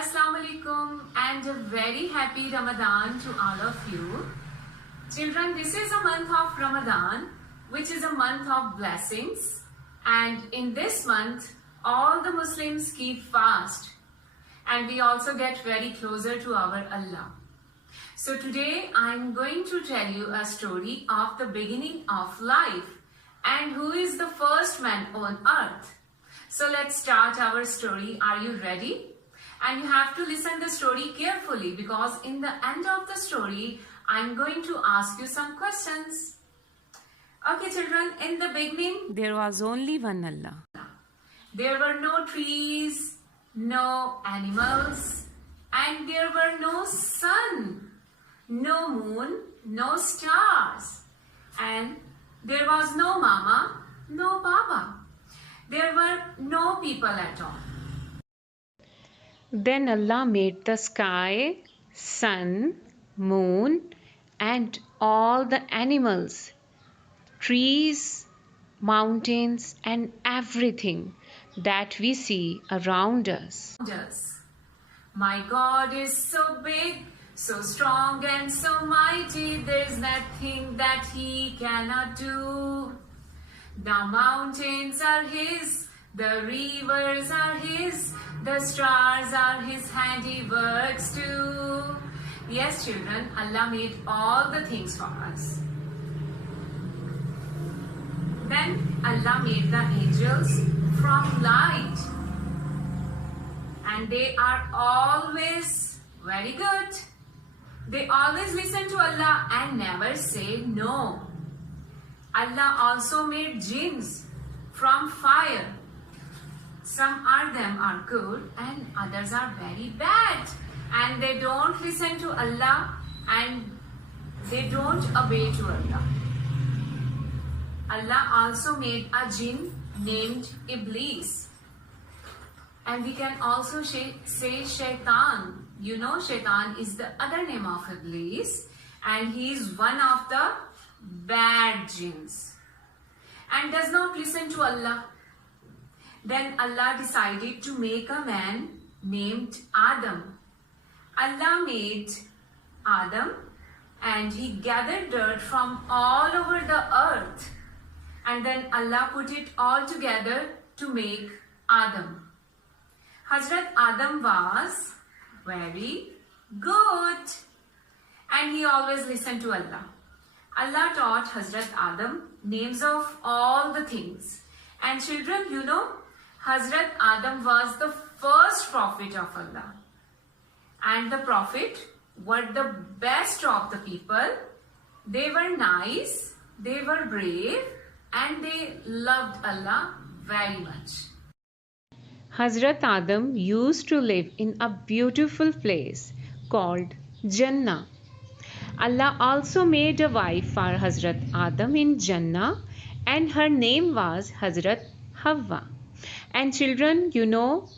Assalamu alaikum and a very happy Ramadan to all of you. Children, this is a month of Ramadan, which is a month of blessings. And in this month, all the Muslims keep fast. And we also get very closer to our Allah. So today, I'm going to tell you a story of the beginning of life and who is the first man on earth. So let's start our story. Are you ready? And you have to listen the story carefully because in the end of the story, I'm going to ask you some questions. Okay children, in the beginning, There was only one Allah. there were no trees, no animals, and there were no sun, no moon, no stars. And there was no mama, no papa. There were no people at all. Then Allah made the sky, sun, moon, and all the animals, trees, mountains, and everything that we see around us. My God is so big, so strong and so mighty, there's nothing that He cannot do. The mountains are His, the rivers are His, the stars are His handiworks too. Yes, children, Allah made all the things for us. Then Allah made the angels from light. And they are always very good. They always listen to Allah and never say no. Allah also made jinns from fire. Some of them are good and others are very bad. And they don't listen to Allah and they don't obey to Allah. Allah also made a jinn named Iblis. And we can also say Shaitan. You know, Shaitan is the other name of Iblis. And he is one of the bad jinns. And does not listen to Allah. Then Allah decided to make a man named Adam. Allah made Adam and he gathered dirt from all over the earth. And then Allah put it all together to make Adam. Hazrat Adam was very good. And he always listened to Allah. Allah taught Hazrat Adam names of all the things. And children, you know, Hazrat Adam was the first prophet of Allah. And the prophet were the best of the people. They were nice, they were brave, and they loved Allah very much. Hazrat Adam used to live in a beautiful place called Jannah. Allah also made a wife for Hazrat Adam in Jannah, and her name was Hazrat Havva. And children, you know,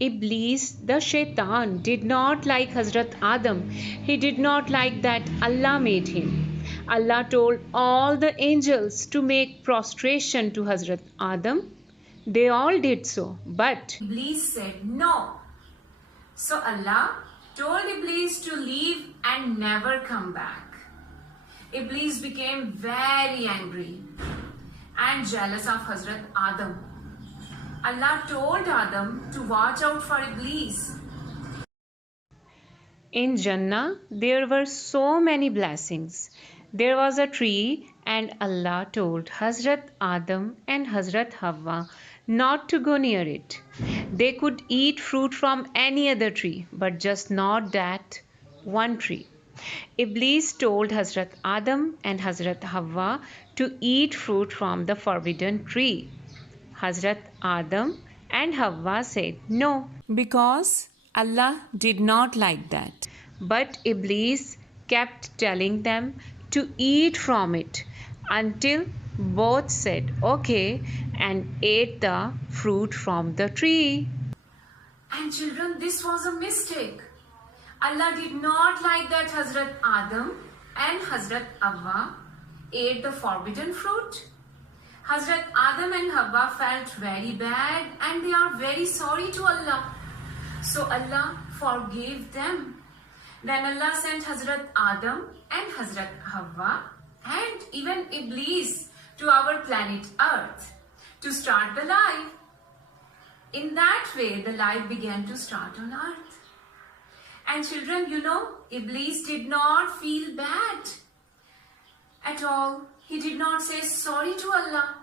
Iblis, the Shaitan, did not like Hazrat Adam. He did not like that Allah made him. Allah told all the angels to make prostration to Hazrat Adam. They all did so, but Iblis said no. So Allah told Iblis to leave and never come back. Iblis became very angry and jealous of Hazrat Adam. Allah told Adam to watch out for Iblis. in Jannah there were so many blessings. There was a tree, and Allah told Hazrat Adam and Hazrat Havva not to go near it. They could eat fruit from any other tree, but just not that one tree. Iblis told Hazrat Adam and Hazrat Havva to eat fruit from the forbidden tree. Hazrat Adam and Havva said no, because Allah did not like that. But Iblis kept telling them to eat from it until both said okay and ate the fruit from the tree. And children, this was a mistake. Allah did not like that Hazrat Adam and Hazrat Havva ate the forbidden fruit. Hazrat Adam and Havva felt very bad and they are very sorry to Allah. So Allah forgave them. Then Allah sent Hazrat Adam and Hazrat Hawa and even Iblis to our planet Earth to start the life. In that way, the life began to start on Earth. And children, you know, Iblis did not feel bad at all. He did not say sorry to Allah.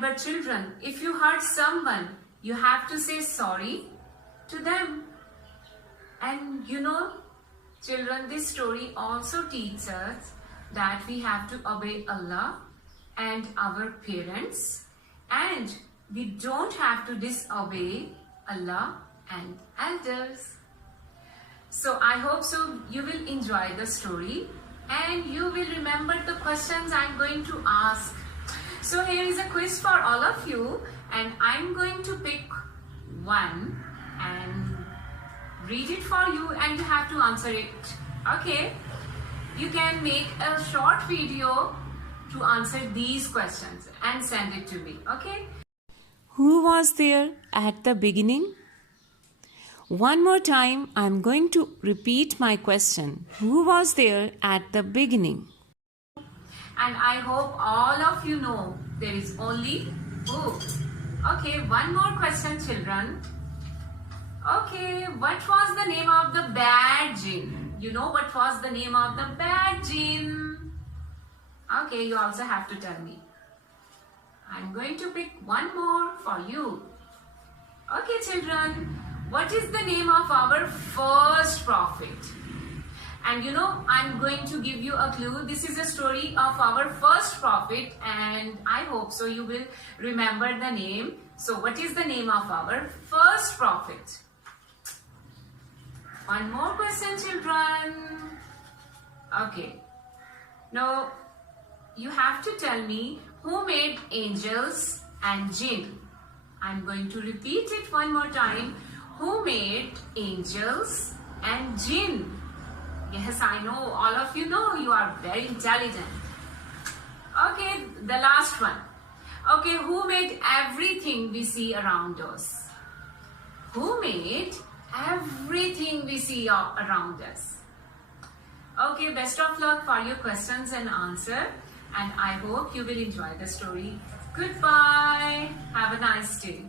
But children, if you hurt someone, you have to say sorry to them. And you know, children, this story also teaches us that we have to obey Allah and our parents, and we don't have to disobey Allah and elders. So I hope so you will enjoy the story and you will remember the questions I'm going to ask. So here is a quiz for all of you, and I'm going to pick one and read it for you, and you have to answer it. Okay? You can make a short video to answer these questions and send it to me. Okay? Who was there at the beginning? One more time, I'm going to repeat my question. Who was there at the beginning? And I hope all of you know there is only who. Okay, one more question, children. Okay, what was the name of the bad jinn? You know what was the name of the bad jinn? Okay, you also have to tell me. I'm going to pick one more for you. Okay, children, what is the name of our first prophet? And you know, I'm going to give you a clue. This is a story of our first prophet, and I hope so you will remember the name. So what is the name of our first prophet? One more question, children. Okay. Now, you have to tell me who made angels and jinn. I'm going to repeat it one more time. Who made angels and jinn? Yes, I know. All of you know. You are very intelligent. Okay, the last one. Okay, who made everything we see around us? Who made everything we see around us? Okay, best of luck for your questions and answer. And I hope you will enjoy the story. Goodbye. Have a nice day.